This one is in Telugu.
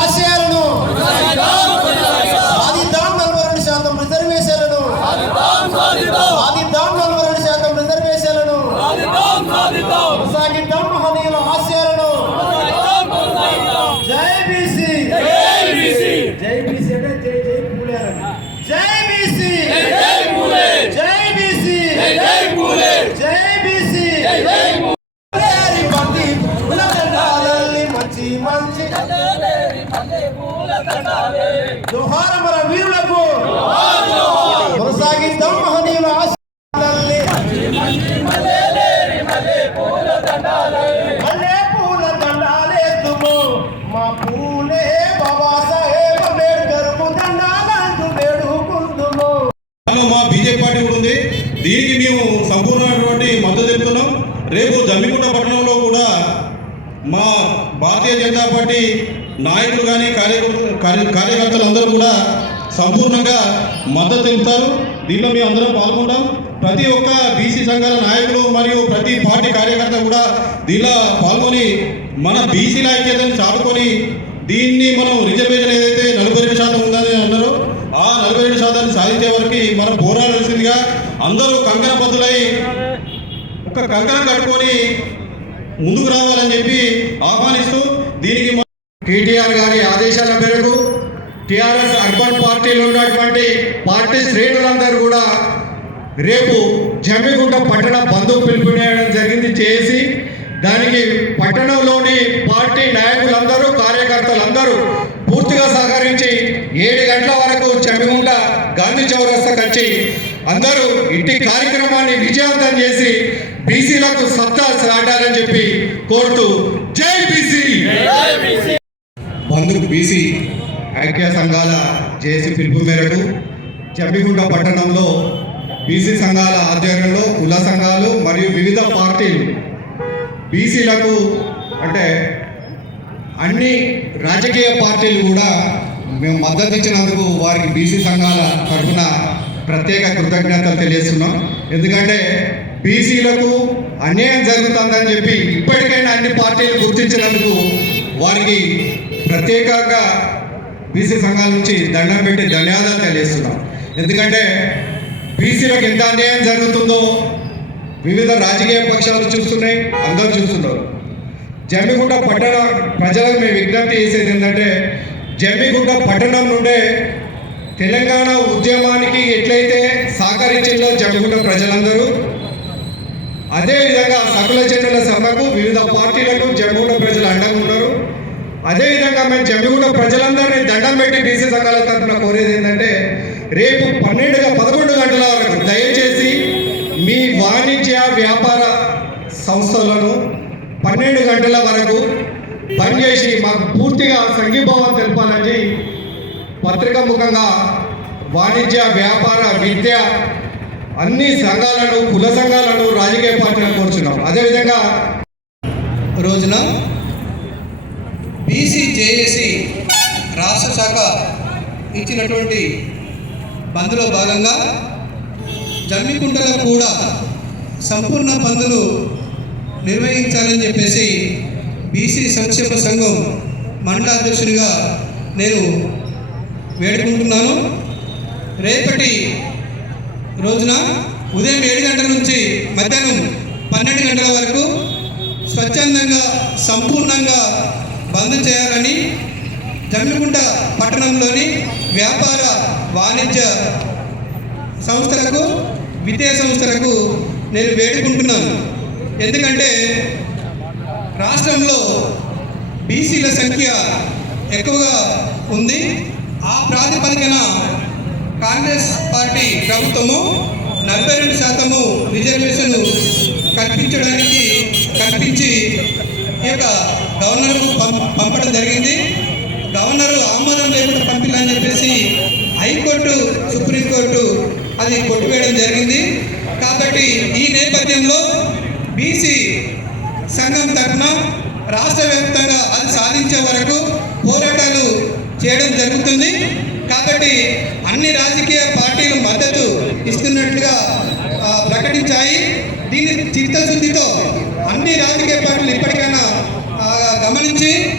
ఆశయాలను సాధిద్దాం. 42% రిజర్వేషన్లను సాధిద్దాం. 42% రిజర్వేషన్లను కొనసాగిద్దాం. మహనీయుల ఆశయాలను జై బీసీ. జై బీసీ అంటే జై జై పూలే. జై బీసీ. జై పూలే. జై బీసీ. జై పూలే. జై బీసీ. మంచి జోహార్ మన వీరులకు కొనసాగిద్దాం. మహనీయుల ఆశయాలని మల్లె పూల దండాలేద్దుము మా పూలే బాబా సాహెబ్ అంబేద్కర్ కు దండాలంటూ వేడుకుందుము. మా బీజేపీ పార్టీ కూడా ఉంది. దీనికి మేము సంపూర్ణమైనటువంటి మద్దతు తెలుపుతున్నాం. రేపు జమ్మికుంట పట్టణంలో కూడా మా భారతీయ జనతా పార్టీ నాయకులు కానీ కార్యకర్తలు అందరూ కూడా సంపూర్ణంగా మద్దతు తెలుపుతారు. దీనిలో మేము అందరం పాల్గొంటాం. ప్రతి ఒక్క బీసీ సంఘాల నాయకులు మరియు ప్రతి పార్టీ కార్యకర్త కూడా దీనిలో పాల్గొని మన బీసీల ఐక్యతను చాటుకొని దీన్ని మనం రిజర్వేషన్ ఏదైతే 42% ఉందని అన్నారో ఆ 42% సాధించే వరకు మనం పోరాడాల్సిందిగా అందరూ కంకణబద్ధులై ఒక కంకణం కట్టుకొని ముందుకు రావాలని చెప్పి ఆహ్వానిస్తూ దీనికి కేటీఆర్ గారి ఆదేశాల మేరకు టీఆర్ఎస్ అర్బన్ పార్టీలో ఉన్నటువంటి పార్టీ శ్రేణులందరూ కూడా రేపు జమ్మిగుంట పట్టణ బంధు పిలుపునేయడం జరిగింది చేసి దానికి పట్టణంలోని పార్టీ నాయకులందరూ కార్యకర్తలందరూ పూర్తిగా సహకరించి 7 గంటల వరకు జమ్మిగుంట గాంధీ చౌరస్తాకు వచ్చి అందరూ ఇంటి కార్యక్రమాన్ని విజయవంతం చేసి బీసీలకు సత్తా చాటాలని చెప్పి కోరుతూ జై బీసీ. బంధు బీసీ ఐక్య సంఘాల జేసీ పిలుపు మేరకు జమ్మిగుంట పట్టణంలో బీసీ సంఘాల ఆధ్వర్యంలో కుల సంఘాలు మరియు వివిధ పార్టీలు బీసీలకు అంటే అన్ని రాజకీయ పార్టీలు కూడా మేము మద్దతు ఇచ్చినందుకు వారికి బీసీ సంఘాల తరఫున ప్రత్యేక కృతజ్ఞతలు తెలియజేస్తున్నాం. ఎందుకంటే బీసీలకు అన్యాయం జరుగుతుందని చెప్పి ఇప్పటికైనా అన్ని పార్టీలు గుర్తించినందుకు వారికి ప్రత్యేకంగా బీసీ సంఘాల నుంచి దండం పెట్టి ధన్యవాదాలు తెలియజేస్తున్నాం. ఎందుకంటే బీసీలకు ఎంత అన్యాయం జరుగుతుందో వివిధ రాజకీయ పక్షాలు చూస్తున్నాయి, అందరూ చూస్తున్నారు. జమ్మిగుంట పట్టణ ప్రజలకు మేము విజ్ఞప్తి చేసేది ఏంటంటే జమ్మిగుంట పట్టణం నుండే తెలంగాణ ఉద్యమానికి ఎట్లయితే సహకరించిందో జమ్మిగుంట ప్రజలందరూ అదేవిధంగా సకల జనుల సభకు వివిధ పార్టీలకు జమ్మిగుంట ప్రజలు అండగా ఉన్నారు. అదేవిధంగా మేము జమ్మిగుంట ప్రజలందరినీ దండం పెట్టి బీసీ సంఘాల తరఫున కోరేది ఏంటంటే రేపు 11 గంటల వరకు దయచేసి మీ వాణిజ్య వ్యాపార సంస్థలను 12 గంటల వరకు బంద్ చేసి మాకు పూర్తిగా సంఘీభావం తెలపాలని పత్రికా ముఖంగా వాణిజ్య వ్యాపార విద్య అన్ని సంఘాలను కుల సంఘాలను రాజకీయ పార్టీలను కోరుచున్నాం. అదేవిధంగా రోజున బీసీ జేఏసీ రాష్ట్ర శాఖ ఇచ్చినటువంటి బంద్లో భాగంగా జమ్మికుంటలో కూడా సంపూర్ణ బంద్లు నిర్వహించాలని చెప్పేసి బీసీ సంక్షేమ సంఘం మండలాధ్యక్షుడిగా నేను వేడుకుంటున్నాను. రేపటి రోజున ఉదయం 7 గంటల నుంచి మధ్యాహ్నం 12 గంటల వరకు స్వచ్ఛందంగా సంపూర్ణంగా బంద్ చేయాలని జమ్మికుంట పట్టణంలోని వ్యాపార వాణిజ్య సంస్థలకు విద్యా సంస్థలకు నేను వేడుకుంటున్నాను. ఎందుకంటే రాష్ట్రంలో బీసీల సంఖ్య ఎక్కువగా ఉంది. ఆ ప్రాతిపదికన కాంగ్రెస్ పార్టీ ప్రభుత్వము 42% రిజర్వేషన్ కల్పించి ఈ యొక్క గవర్నర్కు పంపడం జరిగింది. గవర్నరు ఆమోదం లేకుండా పంపించాలని చెప్పేసి హైకోర్టు సుప్రీంకోర్టు అది కొట్టివేయడం జరిగింది. కాబట్టి ఈ నేపథ్యంలో బీసీ సంఘం తరఫున రాష్ట్ర వ్యాప్తంగా అది సాధించే వరకు పోరాటాలు చేయడం జరుగుతుంది. కాబట్టి అన్ని రాజకీయ పార్టీలు మద్దతు ఇస్తున్నట్లుగా ప్రకటించాయి. దీని చిత్తశుద్ధితో అన్ని రాజకీయ పార్టీలు ఇప్పటికైనా పంపించి